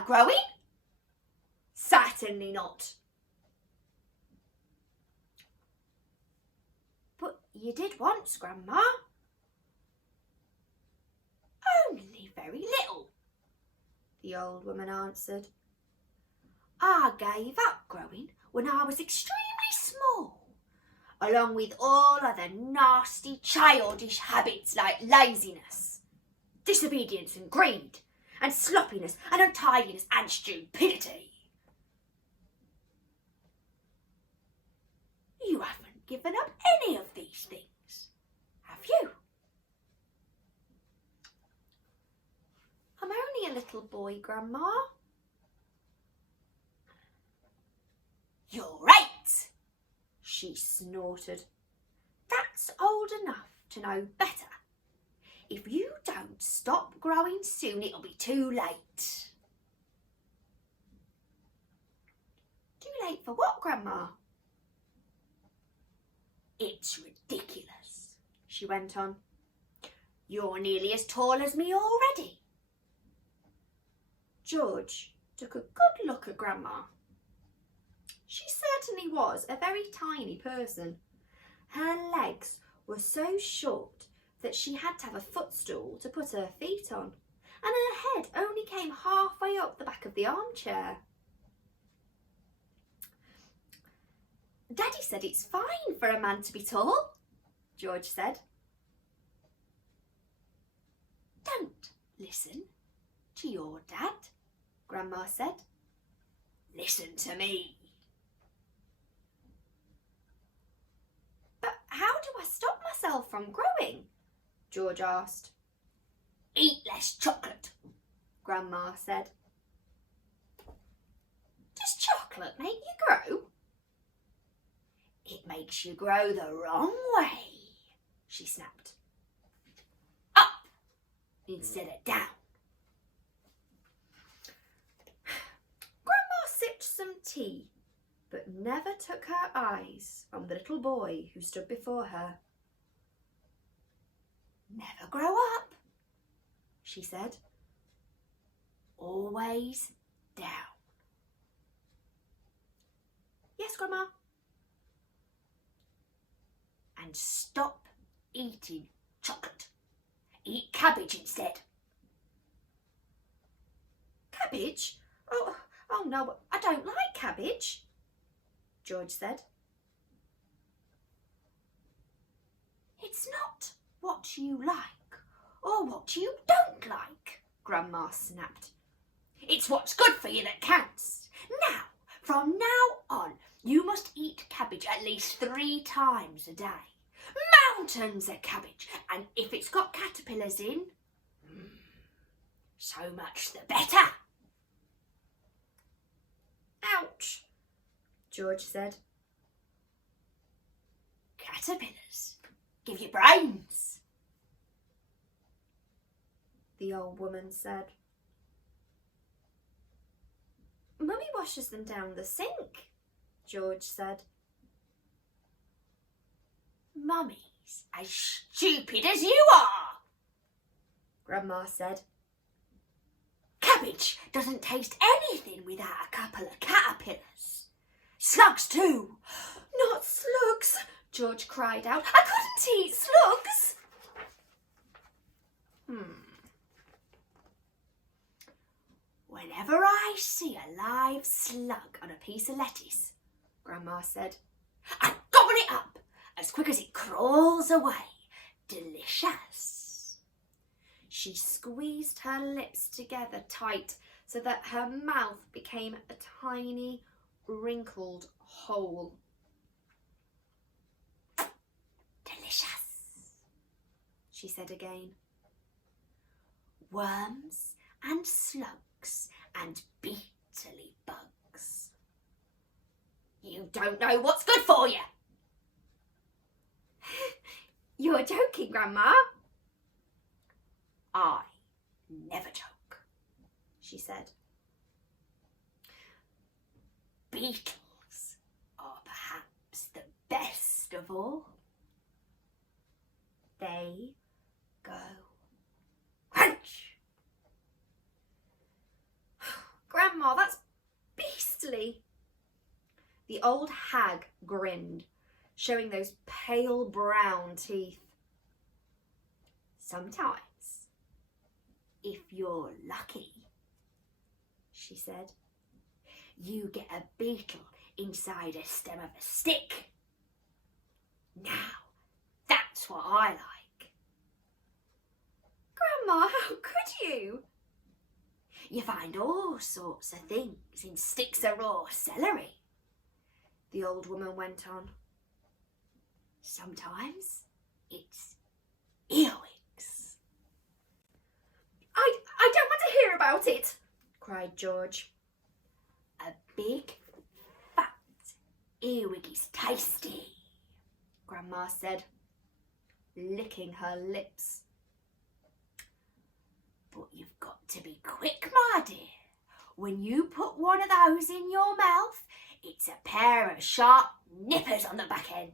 never growing. Certainly not. But you did once, Grandma. Only very little, the old woman answered. I gave up growing when I was extremely small, along with all other nasty childish habits like laziness, disobedience and greed, and sloppiness and untidiness and stupidity. You haven't given up any of these things, have you? I'm only a little boy, Grandma. You're 8, she snorted. That's old enough to know better. If you don't stop growing soon, it'll be too late. Too late for what, Grandma? It's ridiculous, she went on. You're nearly as tall as me already. George took a good look at Grandma. She certainly was a very tiny person. Her legs were so short that she had to have a footstool to put her feet on, and her head only came halfway up the back of the armchair. Daddy said it's fine for a man to be tall, George said. Don't listen to your dad, Grandma said. Listen to me. But how do I stop myself from growing? George asked. Eat less chocolate, Grandma said. Does chocolate make you grow? It makes you grow the wrong way, she snapped. Up instead of down. Grandma sipped some tea, but never took her eyes from the little boy who stood before her. Never grow up, she said. Always down. Yes, Grandma. And stop eating chocolate. Eat cabbage instead. Cabbage? Oh no, I don't like cabbage, George said. It's not what you like or what you don't like, Grandma snapped. It's what's good for you that counts. Now, from now on, you must eat cabbage at least 3 times a day. Mountains of cabbage, and if it's got caterpillars in, so much the better. Ouch, George said. Caterpillars give you brains, the old woman said. Mummy washes them down the sink, George said. Mummy's as stupid as you are, Grandma said. Cabbage doesn't taste anything without a couple of caterpillars. Slugs too. Not slugs, George cried out. I couldn't eat slugs. Whenever I see a live slug on a piece of lettuce, Grandma said, I gobble it up as quick as it crawls away. Delicious. She squeezed her lips together tight so that her mouth became a tiny, wrinkled hole. Delicious, she said again. Worms and slugs and beetly bugs. You don't know what's good for you. You're joking, Grandma. I never joke, she said. Beetles are perhaps the best of all. They go crunch. The old hag grinned, showing those pale brown teeth. Sometimes, if you're lucky, she said, you get a beetle inside a stem of a stick. Now, that's what I like. Grandma, how could you? You find all sorts of things in sticks of raw celery, the old woman went on. Sometimes it's earwigs. I don't want to hear about it, cried George. A big, fat earwig is tasty, Grandma said, licking her lips. But you've got to be quick, my dear. When you put one of those in your mouth, it's a pair of sharp nippers on the back end.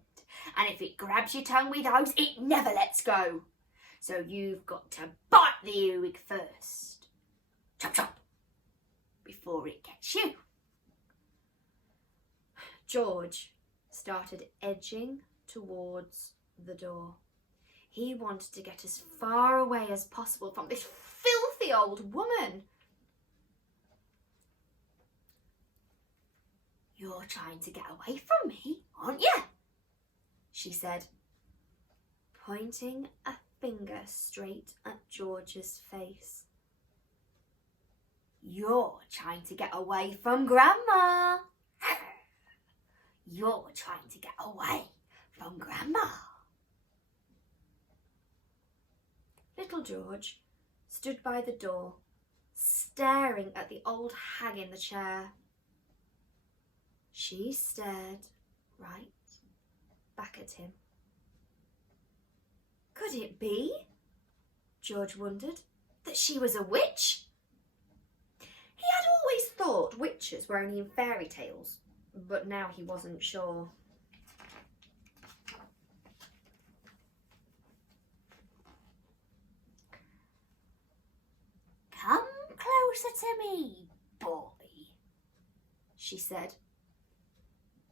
And if it grabs your tongue with those, it never lets go. So you've got to bite the earwig first. Chop, chop, before it gets you. George started edging towards the door. He wanted to get as far away as possible from this filthy old woman. You're trying to get away from me, aren't you? She said, pointing a finger straight at George's face. You're trying to get away from Grandma. You're trying to get away from Grandma. Little George stood by the door, staring at the old hag in the chair. She stared right back at him. Could it be, George wondered, that she was a witch? He had always thought witches were only in fairy tales, but now he wasn't sure. Come closer to me, boy, she said,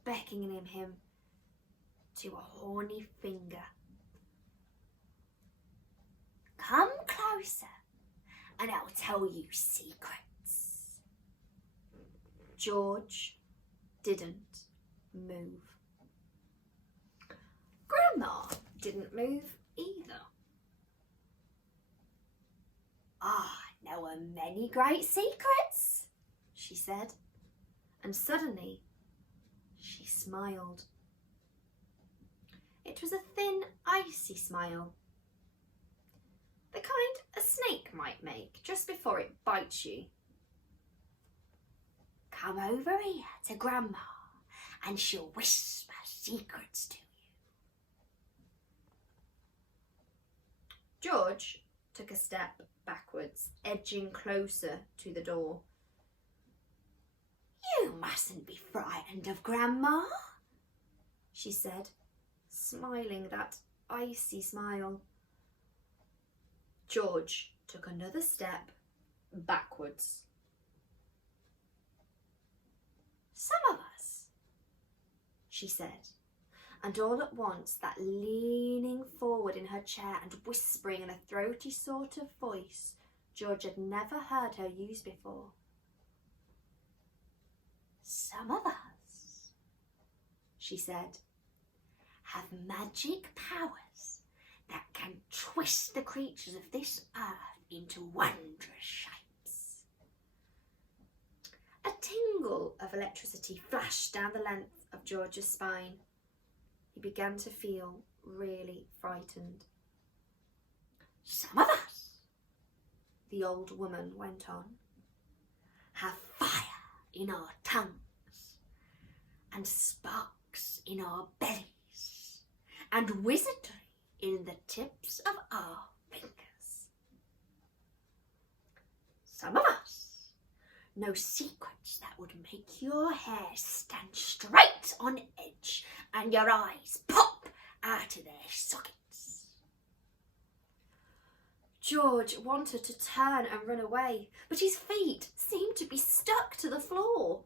beckoning him to a horny finger. Come closer and I'll tell you secrets. George didn't move. Grandma didn't move either. I know a many great secrets, she said, and suddenly she smiled. It was a thin, icy smile, the kind a snake might make just before it bites you. Come over here to Grandma and she'll whisper secrets to you. George took a step backwards, edging closer to the door. You mustn't be frightened of Grandma, she said, smiling that icy smile. George took another step backwards. Some of us, she said, and all at once that leaning forward in her chair and whispering in a throaty sort of voice George had never heard her use before. Some of us, she said, have magic powers that can twist the creatures of this earth into wondrous shapes. A tingle of electricity flashed down the length of George's spine. He began to feel really frightened. Some of us, the old woman went on, have fire in our tongues and sparks in our bellies and wizardry in the tips of our fingers. Some of us know secrets that would make your hair stand straight on edge and your eyes pop out of their sockets. George wanted to turn and run away, but his feet seemed to be stuck to the floor.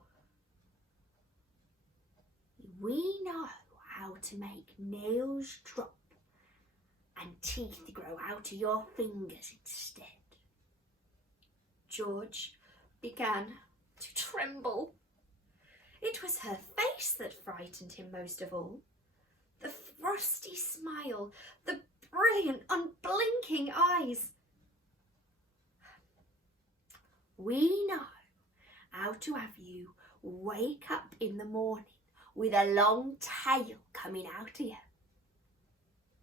We know how to make nails drop and teeth grow out of your fingers instead. George began to tremble. It was her face that frightened him most of all. The frosty smile, the brilliant, unblinking eyes. We know how to have you wake up in the morning with a long tail coming out of you.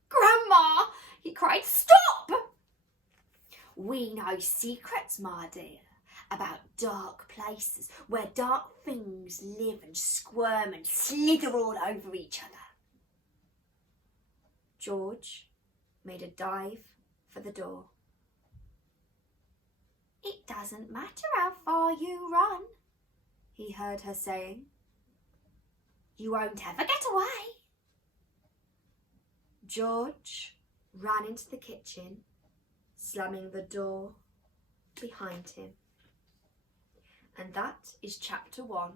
Grandma, he cried, stop! We know secrets, my dear, about dark places where dark things live and squirm and slither all over each other. George made a dive for the door. It doesn't matter how far you run, he heard her saying. You won't ever get away. George ran into the kitchen, slamming the door behind him. And that is chapter 1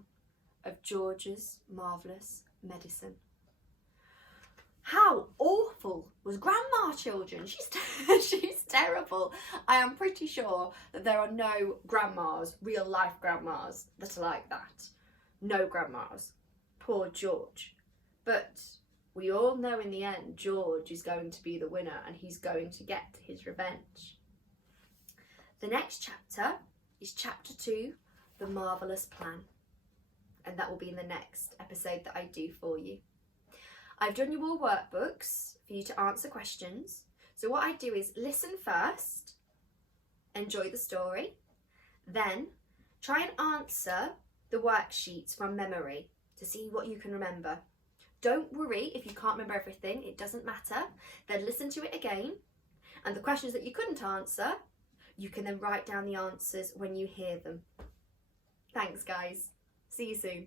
of George's Marvellous Medicine. How awful was Grandma, children? She's terrible. I am pretty sure that there are no grandmas, real life grandmas, that are like that. No grandmas. Poor George. But we all know in the end George is going to be the winner and he's going to get his revenge. The next chapter is chapter 2, The Marvellous Plan. And that will be in the next episode that I do for you. I've done you all workbooks for you to answer questions. So what I do is listen first, enjoy the story, then try and answer the worksheets from memory to see what you can remember. Don't worry if you can't remember everything, it doesn't matter. Then listen to it again, and the questions that you couldn't answer, you can then write down the answers when you hear them. Thanks guys, see you soon.